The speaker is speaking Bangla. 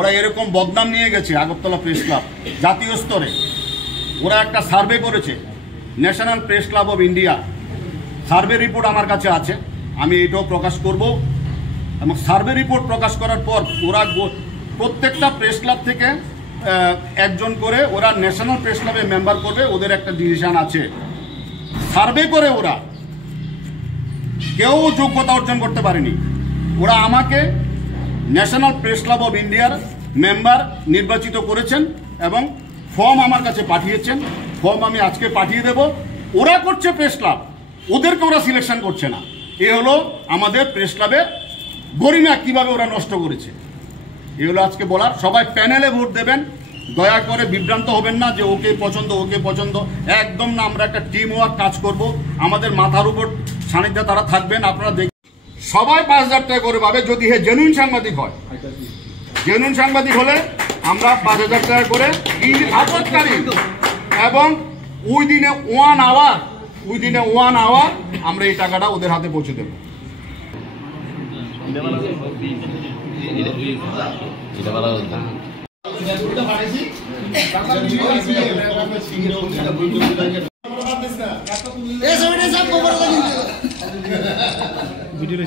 ওরা এরকম বদনাম নিয়ে গেছে আগরতলা প্রেস ক্লাব জাতীয় স্তরে। ওরা একটা সার্ভে করেছে, national press club of India survey report আমার কাছে আছে, আমি এটাও প্রকাশ করব। এবং সার্ভে রিপোর্ট প্রকাশ করার পর ওরা প্রত্যেকটা প্রেস ক্লাব থেকে একজন করে ওরা ন্যাশনাল প্রেস ক্লাবে মেম্বার করবে, ওদের একটা ডিসিশন আছে। সার্ভে করে ওরা কেউ যোগ্যতা অর্জন করতে পারেনি। ওরা আমাকে ন্যাশনাল প্রেস ক্লাব অফ ইন্ডিয়ার মেম্বার নির্বাচিত করেছেন এবং ফর্ম আমার কাছে পাঠিয়েছেন। ফর্ম আমি আজকে পাঠিয়ে দেব। ওরা করছে প্রেস ক্লাব, ওদেরকে ওরা সিলেকশন করছে না। এ হলো আমাদের প্রেস ক্লাবের গরিমা কিভাবে ওরা নষ্ট করেছে। এ হলো আজকে বলার। সবাই প্যানেলে ভোট দেবেন, দয়া করে বিভ্রান্ত হবেন না যে ওকে পছন্দ ওকে পছন্দ, একদম না। আমরা একটা টিম ওয়ার্ক কাজ করব, আমাদের মাথার উপর সান্নিধ্যে তারা থাকবেন। আপনারা দেখ সবাই 5,000 টাকা করে পাবে যদি হে জেনুইন সাংবাদিক হয়। জেনুইন সাংবাদিক হলে আমরা 5,000 টাকা করে আপদকালীন এবং উইদিনে 1 আওয়ার আমরা এই টাকাটা ওদের হাতে পৌঁছে দেব। ভিডিও